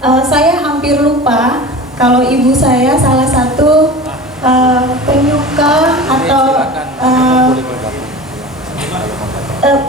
Saya hampir lupa kalau ibu saya salah satu penyuka atau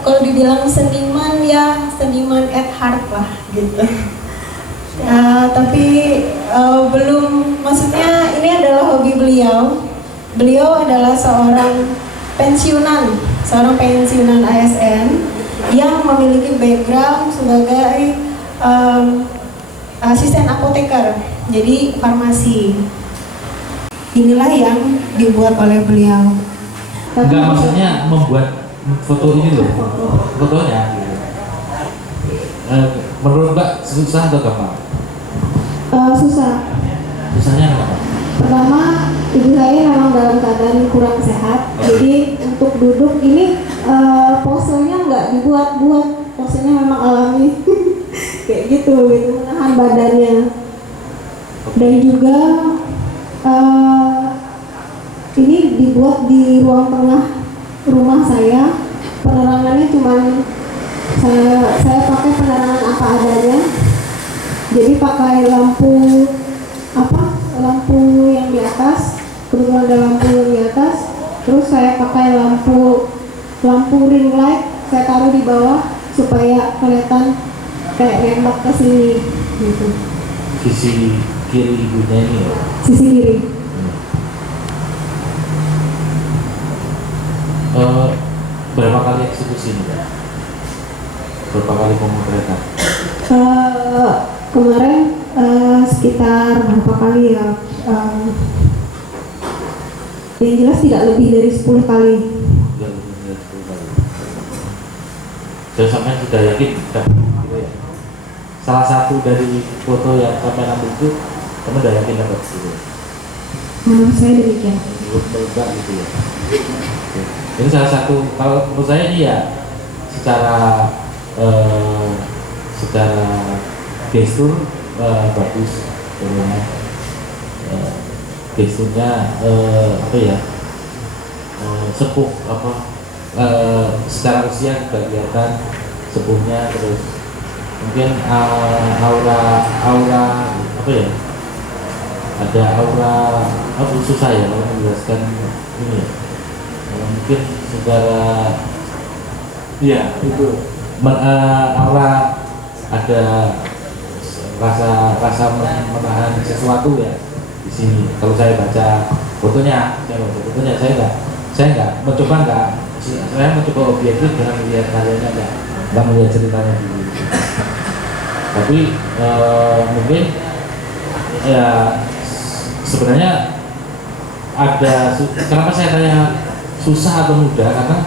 kalau dibilang seniman ya seniman at heart lah gitu. Tapi belum, maksudnya ini adalah hobi beliau. Beliau adalah seorang pensiunan ASN yang memiliki background sebagai asisten apoteker, jadi farmasi. Inilah yang dibuat oleh beliau. Enggak, maksudnya membuat foto ini loh, fotonya. Menurut Mbak susah atau gampang? Susah. Susahnya kenapa? Pertama, ibu saya memang dalam keadaan kurang sehat, jadi untuk duduk ini posenya nggak dibuat-buat, posenya memang alami. Kayak gitu, menahan badannya. Dan juga ini dibuat di ruang tengah rumah saya. Penerangannya cuman saya pakai penerangan apa adanya. Jadi pakai lampu yang di atas, kebetulan ada lampu yang di atas. Terus saya pakai lampu ring light, saya taruh di bawah supaya kelihatan kayak nembak ke sini gitu. Sisi kiri ibunya ini ya? Sisi kiri. Berapa kali eksekusi ini? Berapa kali pemotretan? Kemarin sekitar berapa kali ya? Yang jelas tidak lebih dari 10 kali. Tidak lebih dari 10 kali. Jadi sampai sudah yakin sudah gitu ya. Salah satu dari foto yang sampai ambil itu kamu sudah yakin dapat gitu. Menurut saya demikian. Menurut gitu ya. Oke. Ini salah satu, kalau menurut saya ini ya secara gestur bagus, gesturnya sepuh secara usia juga kelihatan sepuhnya, terus mungkin aura ada aura susah ya kalau menjelaskan ini ya. Mungkin saudara ya itu aura ada rasa menahan sesuatu ya di sini. Kalau saya baca fotonya, saya mencoba objektif dengan melihat karyanya, nggak melihat ceritanya dulu. Tapi mungkin ya sebenarnya ada, kenapa saya tanya susah atau mudah, karena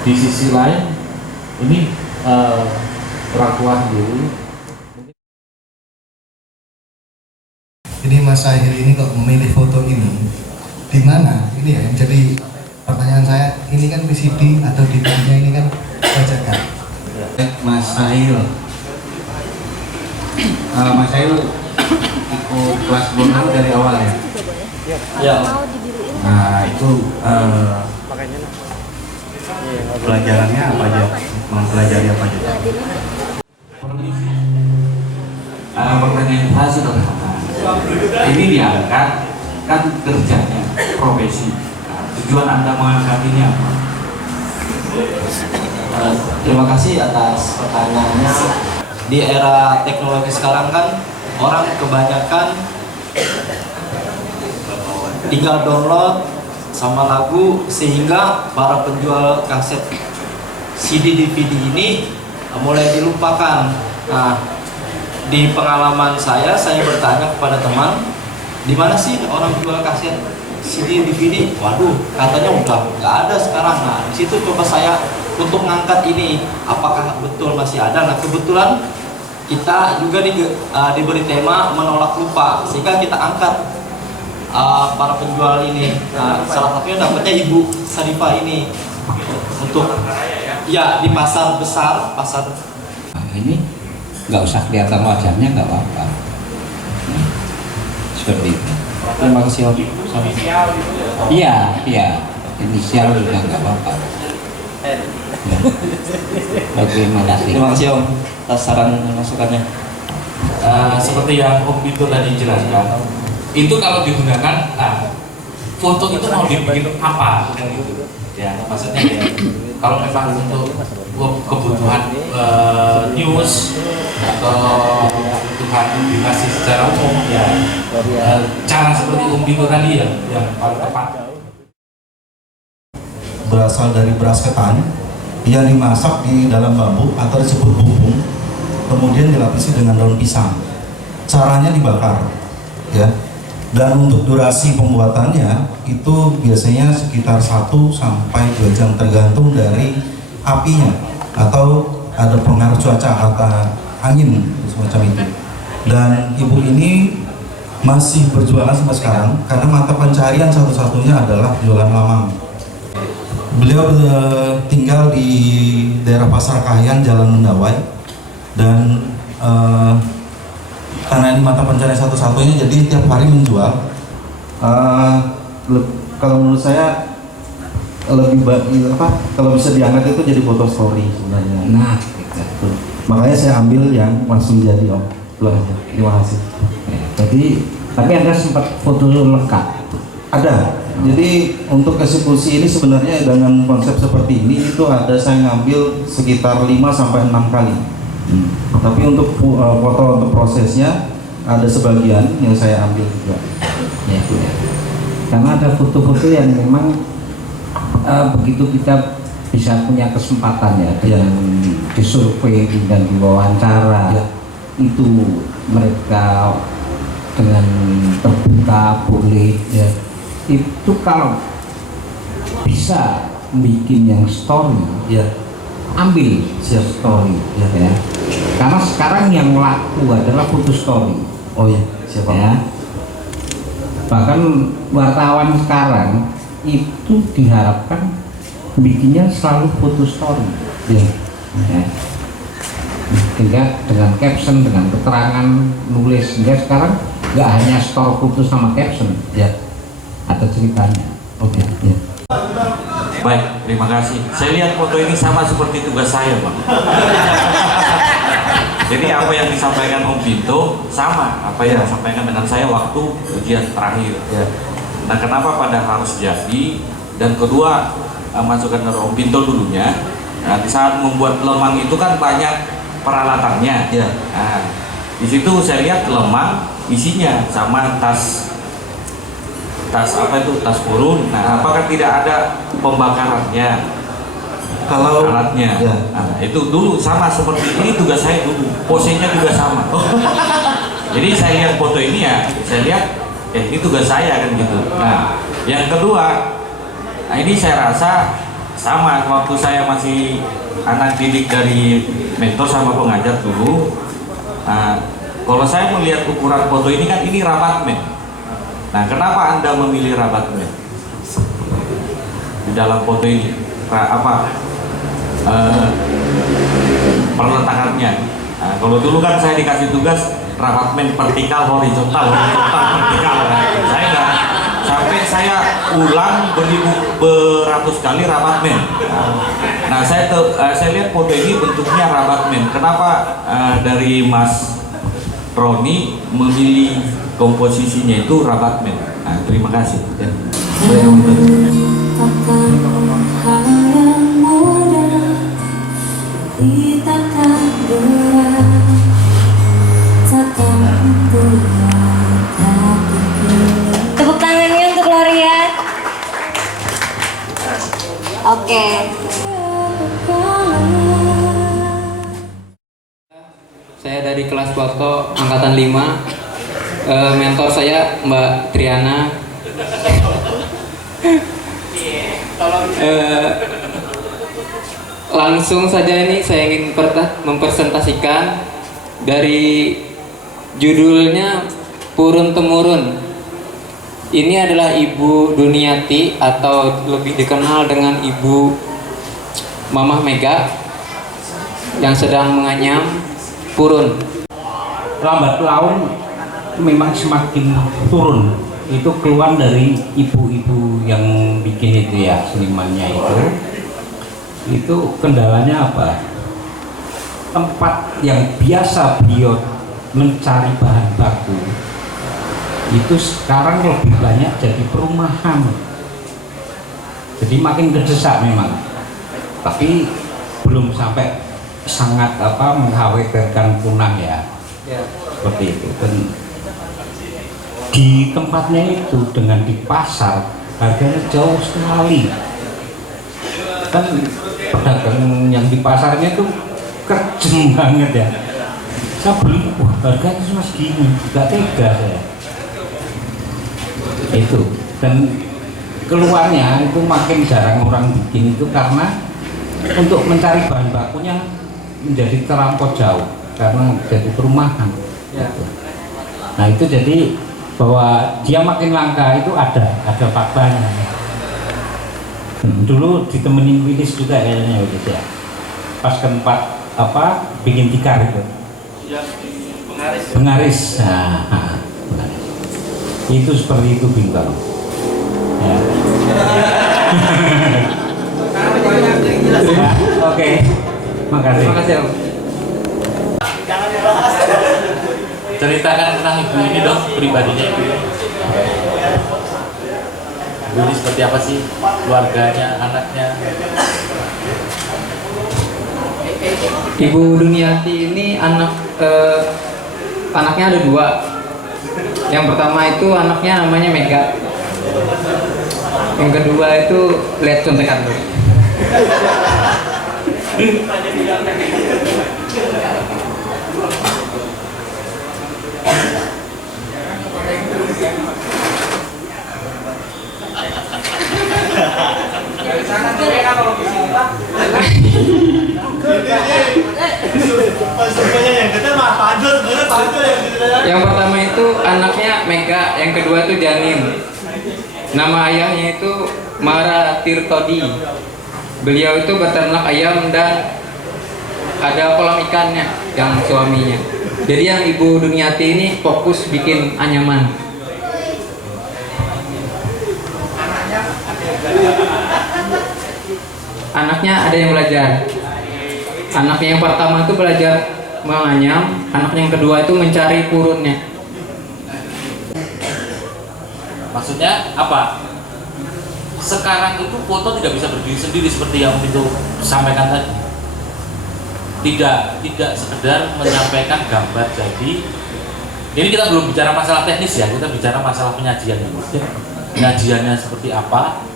di sisi lain ini orang tua sendiri. Ini Mas Sahir ini kok memilih foto ini di mana? Ini ya yang jadi pertanyaan saya. Ini kan VCD atau DVD-nya ini kan bajakan. Mas Sahir, Mas Sahir ikut kelas bonus dari awal ya? Ya. Nah itu pelajarannya apa aja? Mempelajari apa aja? Pertanyaan saya sederhana. Ini diangkat kan kerjanya, profesi. Tujuan Anda mengangkat ini apa? Terima kasih atas pertanyaannya. Di era teknologi sekarang kan orang kebanyakan tinggal download sama lagu, sehingga para penjual kaset CD DVD ini mulai dilupakan. Nah, di pengalaman saya bertanya kepada teman, di mana sih orang jual kaset CD DVD? Waduh, katanya udah nggak ada sekarang. Nah, di situ coba saya untuk ngangkat ini, apakah betul masih ada? Nah, kebetulan kita juga diberi tema menolak lupa, sehingga kita angkat para penjual ini. Nah, salah satunya dapatnya Ibu Sarifah ini untuk ya di pasar besar, pasar. Nah, ini nggak usah kelihatan wajahnya, nggak apa-apa. Seperti itu. Terima kasih Om. Iya, inisial juga nggak apa-apa. Oke, terima kasih. Terima kasih Om atas saran dan masukannya. Seperti yang Om Vito tadi jelaskan, itu kalau digunakan, foto itu mau dibikin apa? Gitu. Ya, maksudnya ya, kalau memang untuk kebutuhan news atau kebutuhan publikasi secara umum, ya cara seperti Om Vito tadi ya, yang paling tepat. Berasal dari beras ketan yang dimasak di dalam bambu atau disebut bumbung, kemudian dilapisi dengan daun pisang. Caranya dibakar, ya. Dan untuk durasi pembuatannya itu biasanya sekitar 1 sampai 2 jam tergantung dari apinya atau ada pengaruh cuaca atau angin semacam itu. Dan ibu ini masih berjualan sampai sekarang karena mata pencarian satu-satunya adalah jualan lamang. Beliau tinggal di daerah Pasar Kahayan, Jalan Mendawai, dan karena ini mata pencarian satu-satunya, jadi tiap hari menjual. Kalau menurut saya lebih kalau bisa diangkat itu jadi foto story sebenarnya. Nah, gitu. Makanya saya ambil yang langsung jadi Om. Terima kasih. Jadi, tapi Anda sempat foto lengkap? Ada. Jadi untuk eksekusi ini sebenarnya dengan konsep seperti ini itu ada saya ngambil sekitar 5 sampai 6 kali. Tapi untuk foto untuk prosesnya ada sebagian yang saya ambil juga. Ya. Karena ada foto-foto yang memang begitu kita bisa punya kesempatan ya dengan disurvei dan diwawancara, itu mereka dengan terbuka boleh ya. Itu kalau bisa bikin yang story Ya, ambil siap. story ya. Karena sekarang yang laku adalah foto story. Oh ya, siapa? Ya. Bahkan wartawan sekarang itu diharapkan bikinnya selalu foto story. Ya. Ya. Sehingga dengan caption, dengan keterangan nulis, sehingga sekarang nggak hanya store foto sama caption, Ya. ada ceritanya. Oke. Ya. Baik, terima kasih. Saya lihat foto ini sama seperti tugas saya, Bang. Jadi apa yang disampaikan Om Vito sama apa yang disampaikan dengan saya waktu ujian terakhir. Ya. Nah, kenapa pada harus jadi? Dan kedua, masukan dari Om Vito dulunya. Nah, di saat membuat lemang itu kan banyak peralatannya. Ya. Nah, di situ saya lihat lemang isinya sama tas apa itu, tas purun. Nah, apakah tidak ada pembakarannya? Kalau Alatnya. ya. Nah, itu dulu sama seperti ini tugas saya dulu. Posenya juga sama. Jadi saya lihat foto ini ya, saya lihat ini tugas saya kan gitu. Nah, yang kedua, nah ini saya rasa sama waktu saya masih anak didik dari mentor sama pengajar dulu. Nah, kalau saya melihat ukuran foto ini kan ini rabatmen. Nah, kenapa Anda memilih rabatmen di dalam foto ini? Perletakannya. Nah, kalau dulu kan saya dikasih tugas rabatmen vertikal, horizontal, vertikal. Nah, saya nggak, sampai saya ulang beratus kali rabatmen. Nah, saya lihat foto ini bentuknya rabatmen. Kenapa dari Mas Roni memilih komposisinya itu rabatmen? Nah, terima kasih. Ya. Tepuk tangannya untuk Gloria. Oke. Saya dari kelas foto angkatan 5. Mentor saya Mbak Triana. Langsung saja ini saya ingin mempresentasikan dari judulnya Purun Temurun. Ini adalah Ibu Duniati atau lebih dikenal dengan Ibu Mamah Mega yang sedang menganyam purun. Lambat laun memang semakin turun. Itu keluar dari ibu-ibu yang bikin itu ya, senimannya itu. itu kendalanya apa? Tempat yang biasa beliau mencari bahan baku itu sekarang lebih banyak jadi perumahan, jadi makin kedesak memang, tapi belum sampai sangat mengkhawatirkan punah ya. Seperti itu. Dan di tempatnya itu dengan di pasar harganya jauh sekali, kan pedagang yang di pasarnya itu kerjem banget ya. Saya beli, harganya cuma segini, gak tega saya. Itu, dan keluarnya itu makin jarang orang bikin itu karena untuk mencari bahan bakunya menjadi terlampau jauh karena jadi perumahan. Nah itu jadi bahwa dia makin langka itu ada faktanya. Dulu ditemenin Wilis juga kayaknya Wilis ya, pas ke tempat bikin tikar itu Bengaris. Nah, itu seperti itu Bintang ya. Oke, makasih. Ceritakan tentang ibu ini dong, pribadinya ibu. Ibu ini seperti apa sih? Keluarganya, anaknya? Ibu Duniati ini anaknya ada 2. Yang pertama itu anaknya namanya Mega. Yang kedua itu lihat contekan tuh. Yang pertama itu anaknya Mega, yang kedua itu Janin. Nama ayahnya itu Mara Tirtodi. Beliau itu beternak ayam dan ada kolam ikannya yang suaminya. Jadi yang Ibu Duniati ini fokus bikin anyaman. Anaknya ada yang belajar. Anaknya yang pertama itu belajar menganyam, anaknya yang kedua itu mencari purunnya. Maksudnya apa? Sekarang itu foto tidak bisa berdiri sendiri seperti yang itu sampaikan tadi. Tidak sekedar menyampaikan gambar. Jadi ini kita belum bicara masalah teknis ya, kita bicara masalah penyajiannya. Penyajiannya seperti apa?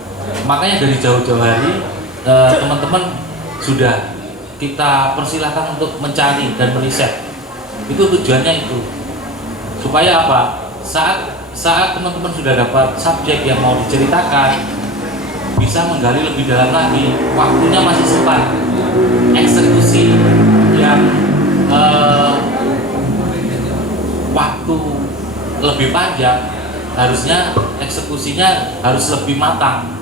Makanya dari jauh-jauh hari teman-teman sudah kita persilahkan untuk mencari dan meriset. Itu tujuannya itu. Supaya apa? Saat teman-teman sudah dapat subjek yang mau diceritakan, bisa menggali lebih dalam lagi, waktunya masih sempat. Eksekusi yang waktu lebih panjang, harusnya eksekusinya harus lebih matang,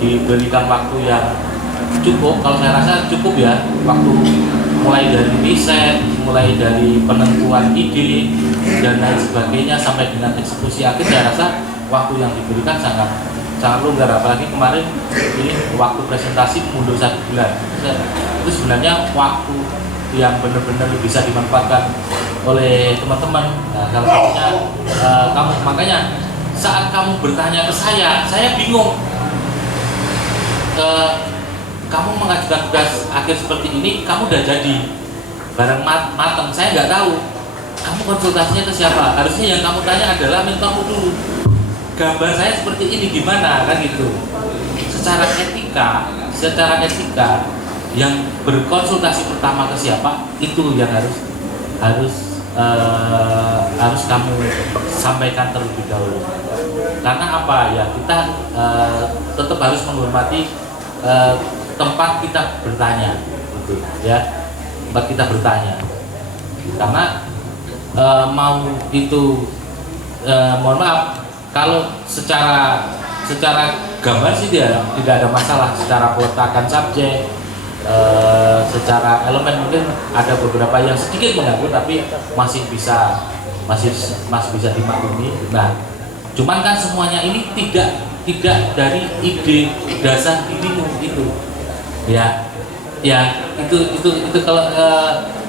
diberikan waktu yang cukup. Kalau saya rasa cukup ya, waktu mulai dari riset, mulai dari penentuan ide dan lain sebagainya sampai dengan eksekusi akhir. Saya rasa waktu yang diberikan sangat longgar, apalagi kemarin ini waktu presentasi mundur 1 bulan. Itu sebenarnya waktu yang benar-benar bisa dimanfaatkan oleh teman-teman. Nah, salah satunya kamu. Makanya saat kamu bertanya ke saya bingung. Kamu mengajukan tugas akhir seperti ini, kamu udah jadi barang matang, saya nggak tahu kamu konsultasinya ke siapa. Harusnya yang kamu tanya adalah mentormu dulu, gambar saya seperti ini gimana, kan gitu. Secara etika yang berkonsultasi pertama ke siapa, itu yang harus kamu sampaikan terlebih dahulu. Karena apa ya, kita tetap harus menghormati tempat kita bertanya, gitu ya, tempat kita bertanya. Karena mau itu mohon maaf, kalau secara gambar sih tidak ada masalah. Secara peletakan subjek, secara elemen mungkin ada beberapa yang sedikit mengganggu, tapi masih bisa dimaklumi. Nah, cuman kan semuanya ini tidak dari ide dasar dirimu itu. Ya, ya itu kalau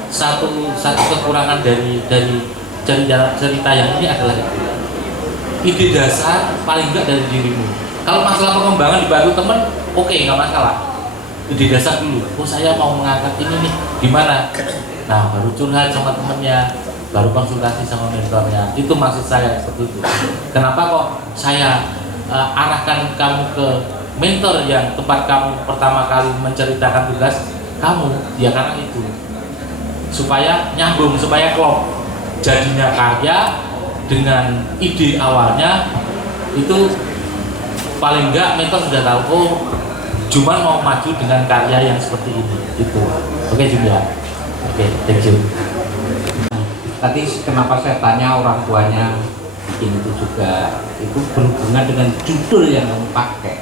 satu kekurangan dari cerita yang ini adalah itu. Ide dasar paling enggak dari dirimu. Kalau masalah pengembangan dibantu teman, oke, nggak masalah. Ide dasar dulu. Oh, saya mau mengangkat ini nih, gimana? Nah, baru curhat sama temennya, baru konsultasi sama mentornya. Itu maksud saya seperti itu. Kenapa kok saya arahkan kamu ke mentor yang tempat kamu pertama kali menceritakan tugas kamu? Ya karena itu, supaya nyambung, supaya klop. Jadinya karya dengan ide awalnya itu paling enggak mentor sudah tahu, oh Juman mau maju dengan karya yang seperti ini itu. Oke Julia, oke, thank you. Tadi kenapa saya tanya orang tuanya bikin itu juga, itu berhubungan dengan judul yang kamu pakai.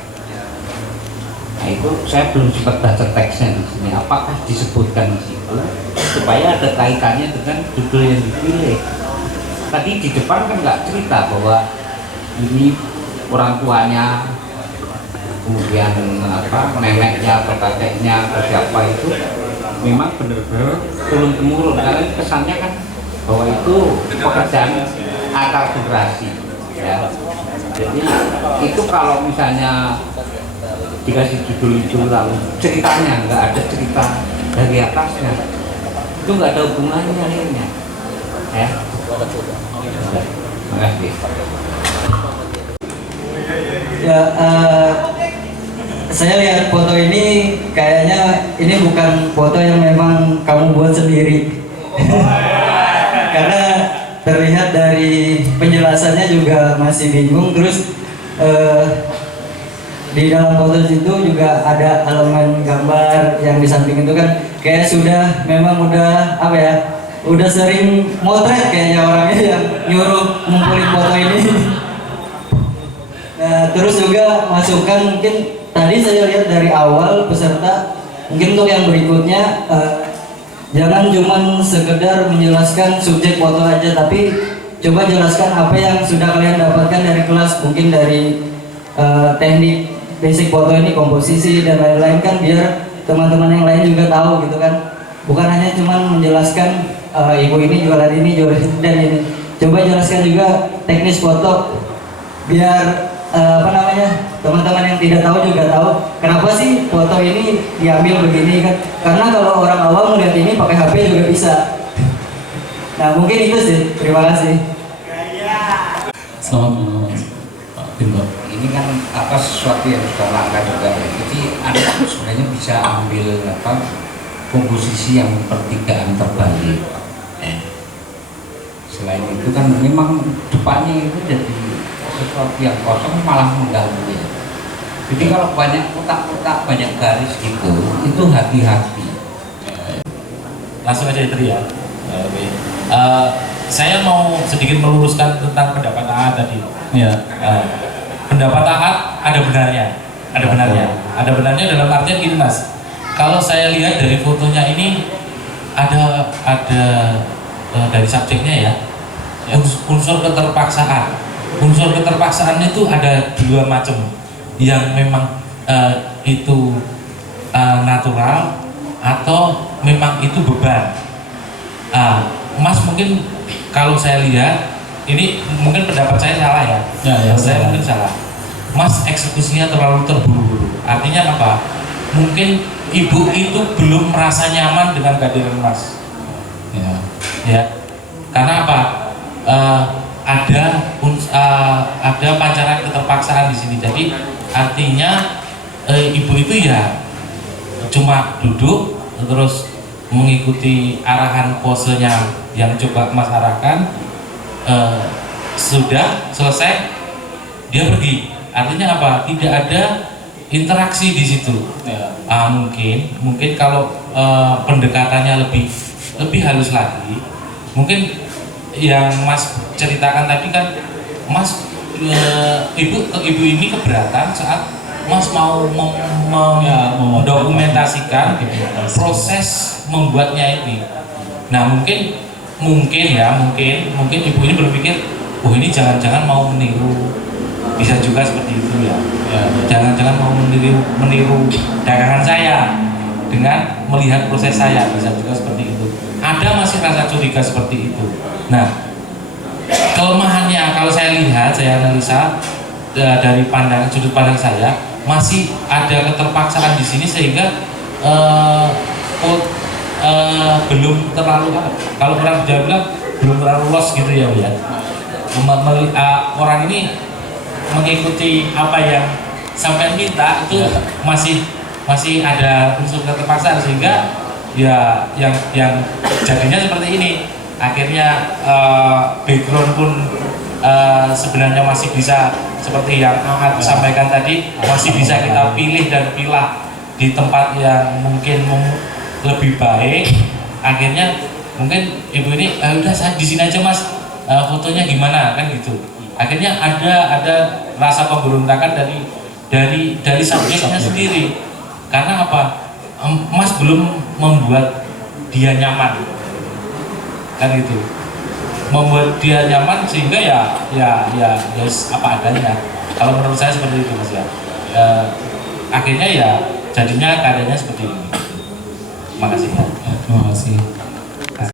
Nah itu saya belum sempat baca teksnya di sini. Apakah disebutkan di situ supaya ada kaitannya dengan judul yang dipilih? Tadi di depan kan nggak cerita bahwa ini orang tuanya, kemudian neneknya atau kakeknya atau siapa itu memang benar-benar turun temurun, karena kesannya kan bahwa itu pekerjaan akar generasi ya. Jadi itu kalau misalnya dikasih judul itu lalu ceritanya nggak ada cerita dari atasnya, itu nggak ada hubungannya akhirnya ya. Terima kasih. Ya, saya lihat foto ini kayaknya ini bukan foto yang memang kamu buat sendiri. Karena terlihat dari penjelasannya juga masih bingung. Terus di dalam foto itu juga ada elemen gambar yang di samping itu kan kayak sudah memang udah apa ya, udah sering motret kayaknya orangnya yang nyuruh ngumpulin foto ini. Nah, terus juga masukan mungkin tadi saya lihat dari awal peserta, mungkin untuk yang berikutnya jangan cuma sekedar menjelaskan subjek foto aja, tapi coba jelaskan apa yang sudah kalian dapatkan dari kelas, mungkin dari teknik basic foto ini, komposisi dan lain-lain kan, biar teman-teman yang lain juga tahu gitu kan. Bukan hanya cuma menjelaskan ibu ini jualan ini, jualan itu dan ini. Coba jelaskan juga teknis foto biar teman-teman yang tidak tahu juga tahu kenapa sih foto ini diambil begini kan. Karena kalau orang awam melihat ini pakai HP juga bisa. Nah mungkin itu sih. Terima kasih. Selamat malam Pak Bimbo. Ini kan sesuatu yang sudah langka juga ya. Jadi Anda sebenarnya bisa ambil komposisi yang pertigaan terbalik. Selain itu kan memang depannya itu jadi sesuatu yang kosong malah mengganggu ya. Jadi kalau banyak kotak-kotak, banyak garis gitu, itu hati-hati. Langsung aja ya. Saya mau sedikit meluruskan tentang pendapat AA tadi. Ya. Pendapat AA ada benarnya dalam artian gini Mas. Kalau saya lihat dari fotonya ini ada dari subjeknya ya, unsur keterpaksaan. Unsur keterpaksaan itu ada dua macam, yang memang itu natural atau memang itu beban. Mas mungkin kalau saya lihat ini mungkin pendapat saya salah ya, saya mungkin salah. Mas eksekusinya terlalu terburu-buru. Artinya apa? Mungkin ibu itu belum merasa nyaman dengan kehadiran Mas. Ya. Karena apa? Ada pancaran keterpaksaan di sini. Jadi artinya ibu itu ya cuma duduk terus mengikuti arahan posenya yang coba Mas arahkan, sudah selesai dia pergi. Artinya apa? Tidak ada interaksi di situ. Mungkin kalau pendekatannya lebih halus lagi, mungkin yang Mas ceritakan tadi kan, Mas ibu ini keberatan saat Mas mau mendokumentasikan proses membuatnya ini. Nah mungkin ibu ini berpikir, oh ini jangan-jangan mau meniru, bisa juga seperti itu ya. Jangan-jangan mau meniru dagangan saya. dengan melihat proses saya, bisa juga seperti itu. Ada masih rasa curiga seperti itu. Nah, kelemahannya kalau saya lihat, saya analisa dari sudut pandang saya, masih ada keterpaksaan di sini sehingga belum terlalu, kalau orang Jawa bilang belum terlalu los gitu ya, Bu ya. Orang ini mengikuti apa yang sampai minta itu masih ada unsur keterpaksaan, sehingga ya yang jadinya seperti ini. Akhirnya background pun sebenarnya masih bisa seperti yang Ahmad sampaikan tadi, masih bisa kita pilih dan pilah di tempat yang mungkin lebih baik. Akhirnya mungkin ibu ini udah saya di sini aja mas, fotonya gimana kan gitu. Akhirnya ada rasa pemberontakan dari subjeknya sendiri. Karena apa? Mas belum membuat dia nyaman, kan gitu. Membuat dia nyaman sehingga ya apa adanya. Kalau menurut saya seperti itu mas ya. Akhirnya ya jadinya karyanya seperti ini. Terima kasih. Terima kasih.